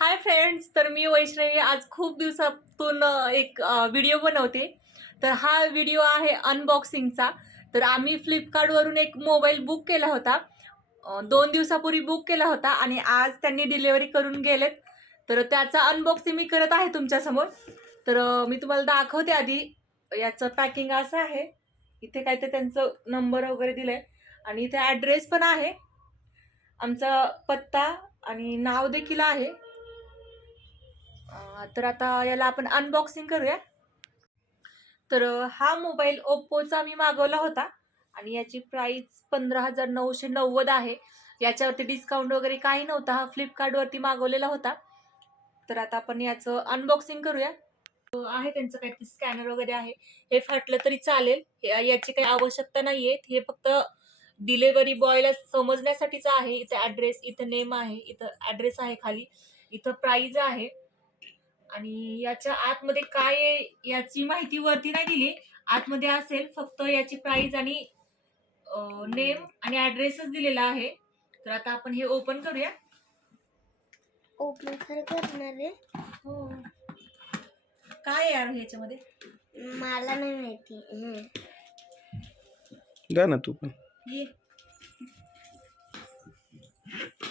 Hi friends, तर मी वैष्णवी आज खूप दिवसातून एक व्हिडिओ बनवते. तर हा व्हिडिओ आहे अनबॉक्सिंगचा. तर आम्ही फ्लिपकार्टवरून एक मोबाईल बुक केला होता. 2 दिवसापूर्वी बुक केला होता आणि आज त्यांनी डिलिव्हरी करून गेलेत. तर त्याचा अनबॉक्सिंग मी करत आहे तुमच्यासमोर. तर मी तुम्हाला दाखवते आधी. याचं पॅकिंग असं आहे. इथे काय ते त्यांचं नंबर वगैरे दिलंय आणि इथे ॲड्रेस पण आहे, आमचा पत्ता आणि नाव देखील आहे. तर आता याला आपण अनबॉक्सिंग करूया. तर हा मोबाईल ओप्पोचा मी मागवला होता आणि याची प्राइस 15,990 आहे. याच्यावरती डिस्काउंट वगैरे काही नव्हता. हा फ्लिपकार्टवरती मागवलेला होता. तर आता आपण याचं अनबॉक्सिंग करूया. आहे त्यांचं काहीतरी स्कॅनर वगैरे आहे. हे फाटलं तरी चालेल, याची काही आवश्यकता नाहीये. हे फक्त डिलिव्हरी बॉयला समजण्यासाठीच आहे. इथं ॲड्रेस, इथं नेम आहे, इथं ॲड्रेस आहे, खाली इथं प्राइस आहे. आणि याच्या आतमध्ये काय आहे याची माहिती वरती नाही दिली. आतमध्ये असेल फक्त याची प्राइस आणि नेम आणि ॲड्रेसच दिलेला आहे. तर आता आपण हे ओपन करूया. ओपन खरं करणार आहे. हो, काय यार ह्याच्यामध्ये मला नाही माहिती. जा ना तू पण. ये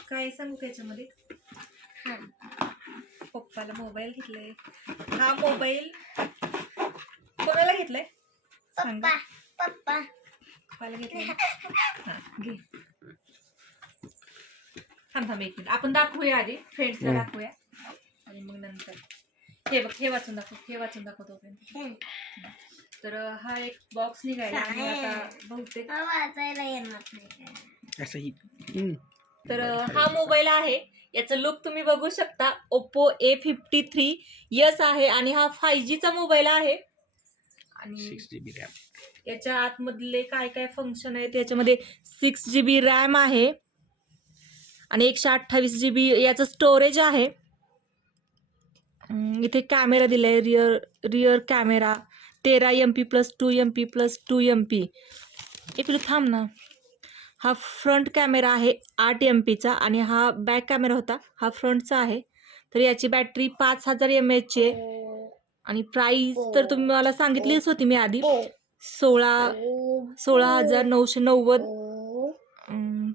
काय सांगू त्याच्यामध्ये. हा, पप्पाला मोबाईल घेतलाय. हा मोबाईल कोणाला घेतलाय सांगा. पप्पा पप्पा पप्पाला घेतलाय. हा घे. थांब एक मिनिट, आपण दाखवूया आधी, फ्रेंड्सला दाखवूया आणि मग नंतर हे बघ, हे वाचून दाखव तोपर्यंत. तर हा एक बॉक्स निघायला आणि आता बहुतेक वाचायला येणार नाही. असंही तर हा मोबाईल आहे. याचं लुक तुम्ही बघू शकता. ओप्पो A53s आहे आणि हा 5G चा मोबाईल आहे. आणि 6 GB रॅम. याच्या आतमधले काय काय फंक्शन आहेत, याच्यामध्ये 6 GB रॅम आहे आणि 128 GB याचं स्टोरेज आहे. इथे कॅमेरा दिलाय, rear camera 13 MP + 2 MP + 2 MP. एक मिनिट थांब ना. हा फ्रंट कॅमेरा आहे 8 MP चा आणि हा बॅक कॅमेरा होता, हा फ्रंटचा आहे. तर याची बॅटरी 5000 mAh ची आहे. आणि प्राइस तर तुम्ही मला सांगितलीच होती मी आधी, 16,990.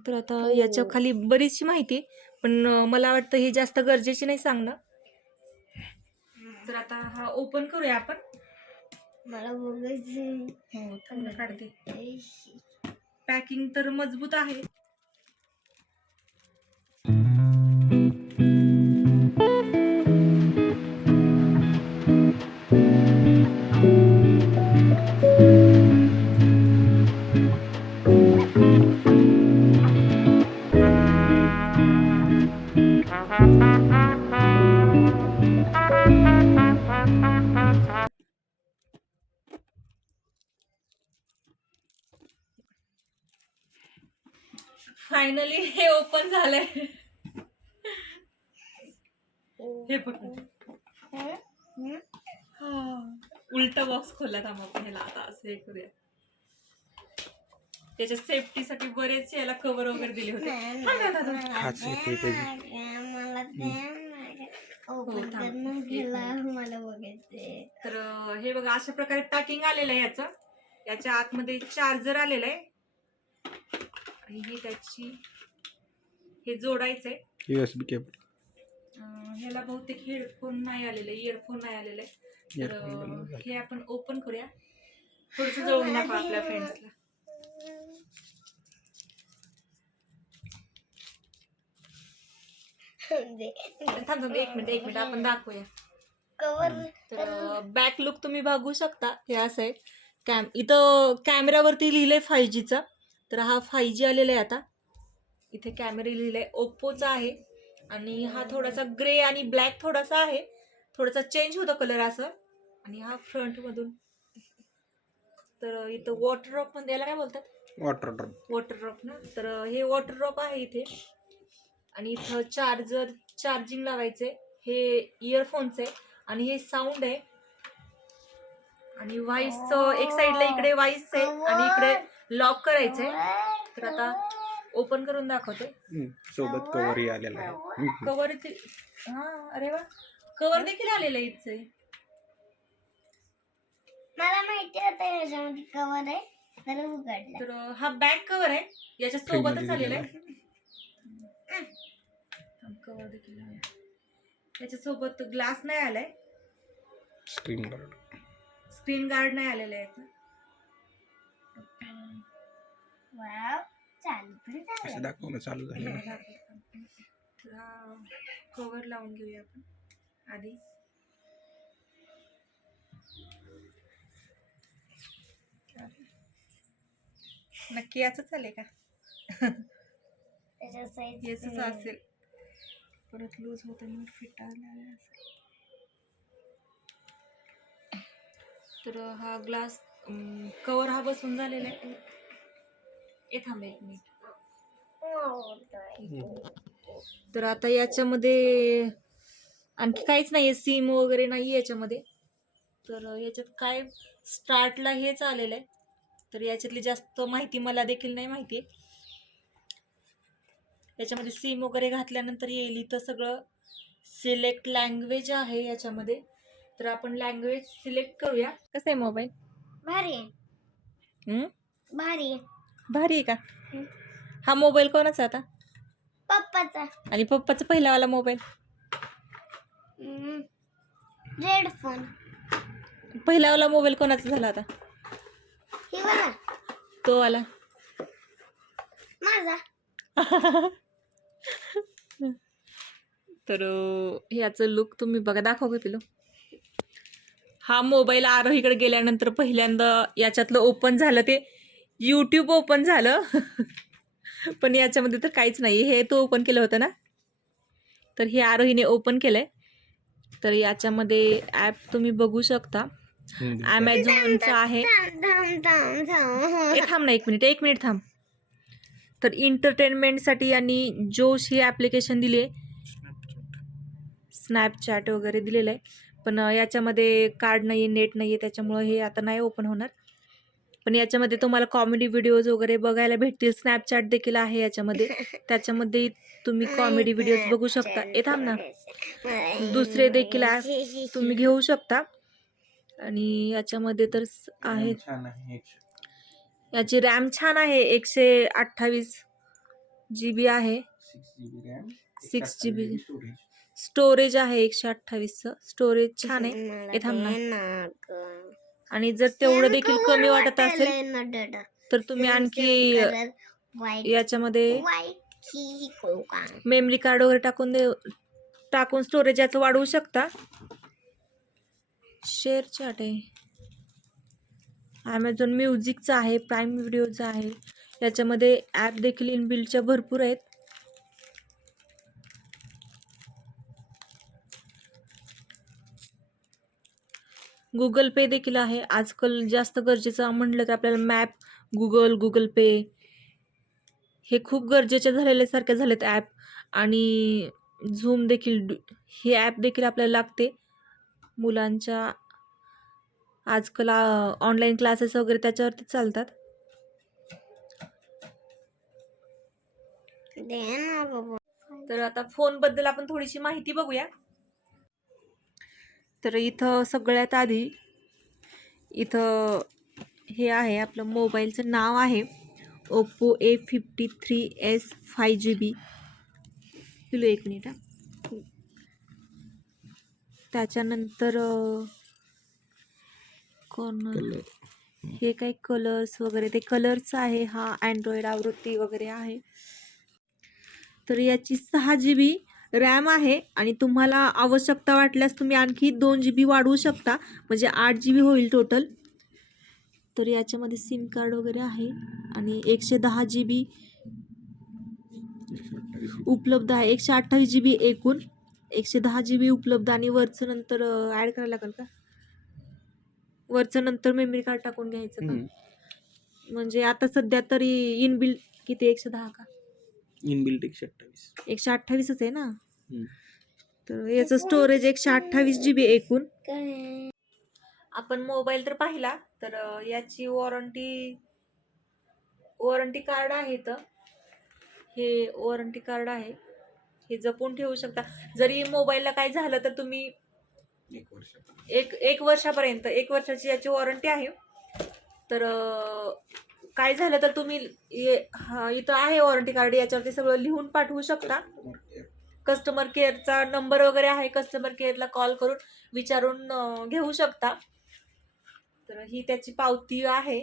तर आता याच्या खाली बरीचशी माहिती, पण मला वाटतं ही जास्त गरजेची नाही सांगणं. तर आता हा ओपन करूया आपण. मला बघायचं. हो थांब काढते. पॅकिंग तर मजबूत आहे. फायनली हे ओपन झालंय. हे पकडून उलटा बॉक्स खोलला. थांबा आपण ह्याला आता असं हे करूया. त्याच्या सेफ्टीसाठी बरेच याला कव्हर वगैरे दिले होते. हाच येते पाहिजे. मला ओपन करणं गेला. मला बघायचंय. तर हे बघा, अशा प्रकारे पॅकिंग आलेलं आहे याचं. याच्या आतमध्ये चार्जर आलेलं आहे आणि हे त्याची हे जोडायचंय. USB cable. ह्याला बहुतेक हेडफोन नाही आलेले, इयरफोन नाही आलेले. तर हे आपण ओपन करूया. थोडस जवळून दाखवा आपल्या फ्रेंड्सला. थांब एक मिनिट आपण दाखवूया. कवर. तर बॅक लुक तुम्ही बघू शकता. हे असं आहे. इथं कॅमेऱ्यावरती लिहिलंय 5G चा. तर हा 5G आलेला आहे आता. इथे कॅमेरा लिहिलंय, ओप्पोचा आहे आणि हा थोडासा ग्रे आणि ब्लॅक थोडासा आहे, थोडासा चेंज होतो कलर असं. आणि हा फ्रंट मधून. तर इथं वॉटर ड्रॉप मध्ये याला काय बोलतात, वॉटर ड्रॉप ना. तर हे वॉटर ड्रॉप आहे इथे. आणि इथं चार्जिंग लावायचे. हे इयरफोन्स आहे आणि हे साऊंड आहे. आणि व्हॉइसचं एक साईडला इकडे व्हॉइस आहे आणि इकडे लॉक करायचंय. तर आता ओपन करून दाखवते. सोबत कवरही आलेला आहे. कवर हा, अरे वा, कवर देखील आलेलं आहे इथं. मला माहिती होतं याच्यामध्ये कवर आहे तर उघडलं. तर हा बॅक कवर आहे, याच्या सोबतच आलेला आहे. कवर देखील आहे, याच्या सोबत ग्लास नाही आलाय, स्क्रीन गार्ड नाही आलेलं आहे याचं. वाव, चालू पण झालं. असं दाखवणं चालू झालं. हा कवर लावून घेऊया आपण आधी. नक्की याच आले का? त्याच्या साईज याच असेल, परत लूज होतं मग फिट आला असेल. तर हा ग्लास कवर हा बसून झालेला आहे. थांब एक मिनिट. तर आता याच्यामध्ये आणखी काहीच नाहीये, सिम वगैरे नाही याच्यामध्ये. तर याच्यात काय स्टार्टला हेच आलेलं आहे. तर याच्यातली जास्त माहिती मला देखील नाही माहिती. याच्यामध्ये सिम वगैरे घातल्यानंतर येईल इथं सगळं सिलेक्ट लँग्वेज आहे याच्यामध्ये. तर आपण लँग्वेज सिलेक्ट करूया. कसं आहे मोबाईल? भारी आहे. भारी आहे. भारी आहे का? हा मोबाईल कोणाचा आता? पप्पाचा. आणि पप्पाचा पहिलावाला मोबाईल? Red phone. पहिलावाला मोबाईल कोणाचा झाला आता? ही बघा, तो वाला माझा. तर ह्याचं लुक तुम्ही बघा, दाखव का पिलो. हा मोबाईल आरोहीकडे गेल्यानंतर पहिल्यांदा याच्यातलं ओपन झालं ते यूट्यूब ओपन झालं. पण याच्यामध्ये तर काहीच नाही. हे तो ओपन केलं होतं ना, तर हे आरोहीने ओपन केलंय. तर याच्यामध्ये ॲप तुम्ही बघू शकता. ॲमेझॉनचं आहे. थांब ना, एक मिनिट थांब. तर एंटरटेनमेंटसाठी यांनी जोश ही ॲप्लिकेशन दिली आहे, स्नॅपचॅट वगैरे दिलेलं आहे. पण याच्यामध्ये कार्ड नाही आहे, नेट नाही आहे, त्याच्यामुळं हे आता नाही ओपन होणार. पण याच्यामध्ये तुम्हाला कॉमेडी व्हिडिओज वगैरे बघायला भेटतील. स्नॅपचॅट देखील आहे याच्यामध्ये, त्याच्यामध्ये तुम्ही कॉमेडी व्हिडिओज बघू शकता. थांब ना, दुसरे देखील ॲप तुम्ही घेऊ शकता. आणि याच्यामध्ये तर आहे, याची रॅम छान आहे, 128 GB आहे, 6 GB स्टोरेज आहे, 128चं स्टोरेज छान आहे. थांब ना, आणि जर तेवढं देखील कमी वाटत असेल तर तुम्ही आणखी याच्यामध्ये मेमरी कार्ड वगैरे टाकून स्टोरेज याचं वाढवू शकता. शेअर चॅट आहे, ॲमेझॉन म्युझिकचं आहे, प्राईम व्हिडिओचं आहे. याच्यामध्ये ॲप देखील इनबिल्टच्या भरपूर आहेत. गुगल पे देखील आहे. आजकाल जास्त गरजेचं म्हटलं तर आपल्याला मॅप, गुगल पे हे खूप गरजेचे झालेल्यासारखे झालेत ॲप. आणि झूम देखील, ही ॲप देखील आपल्याला लागते मुलांच्या. आजकाल ऑनलाईन क्लासेस वगैरे त्याच्यावरती चालतात. तर आता फोनबद्दल आपण थोडीशी माहिती बघूया. तर इथं सगळ्यात आधी इथं हे आहे, आपलं मोबाईलचं नाव आहे ओप्पो A53s 5GB. किलो एक मिनिट. त्याच्यानंतर हे काही कलर्स वगैरे, ते कलरचं आहे. हा अँड्रॉइड आवृत्ती वगैरे आहे. तर याची 6 GB रॅम आहे. आणि तुम्हाला आवश्यकता वाटल्यास तुम्ही आणखी 2 GB वाढवू शकता, म्हणजे 8 GB होईल टोटल. तर याच्यामध्ये सिम कार्ड वगैरे आहे. आणि 110 GB उपलब्ध आहे. 128 GB एकूण, 110 GB उपलब्ध. आणि वरचं नंतर ॲड करायला लागेल का? वरचं नंतर मेमरी कार्ड टाकून घ्यायचं का? म्हणजे आता सध्या तरी इनबिल्ट किती, 110 का? इनबिल्ट 128. 128च आहे ना. तर याचं स्टोरेज 128 GB एकूण. आपण मोबाईल तर पाहिला. तर याची वॉरंटी कार्ड आहे. तर हे वॉरंटी कार्ड आहे, हे जपून ठेवू शकता. जरी मोबाईलला काय झालं तर तुम्ही 1 वर्ष. एक वर्षापर्यंत 1 वर्षाची याची वॉरंटी आहे. तर काय झालं तर तुम्ही इथं आहे वॉरंटी कार्ड, याच्यावरती सगळं लिहून पाठवू शकता. कस्टमर केअरचा नंबर वगैरे आहे, कस्टमर केअरला कॉल करून विचारून घेऊ शकता. तर ही त्याची पावती आहे.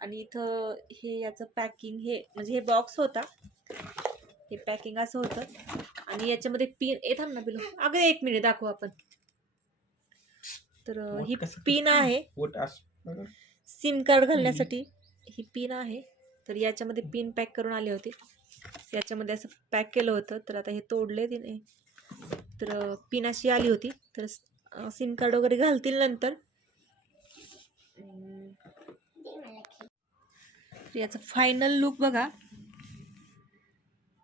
आणि इथं हे याचं पॅकिंग, हे म्हणजे हे बॉक्स होता, हे पॅकिंग असं होतं. आणि याच्यामध्ये पिन थांब ना बिलो, अगं 1 मिनिट दाखवू आपण. तर ही पिन आहे, सिम कार्ड घालण्यासाठी ही पिन आहे. तर याच्यामध्ये पिन पॅक करून आली होती, याच्यामध्ये असं पॅक केलं होतं. तर आता हे तोडले तिने, तर पिन अशी आली होती. तर सिम कार्ड वगैरे घालतील नंतर. याचं फायनल लुक बघा.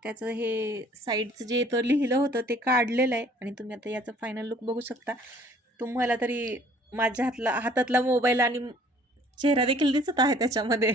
त्याचं हे साईडचं जे इथं लिहिलं होतं ते काढलेलं आहे. आणि तुम्ही आता याचं फायनल लुक बघू शकता. तुम्हाला तरी माझ्या हातातला मोबाईल आणि चेहरा देखील दिसत आहे त्याच्यामध्ये.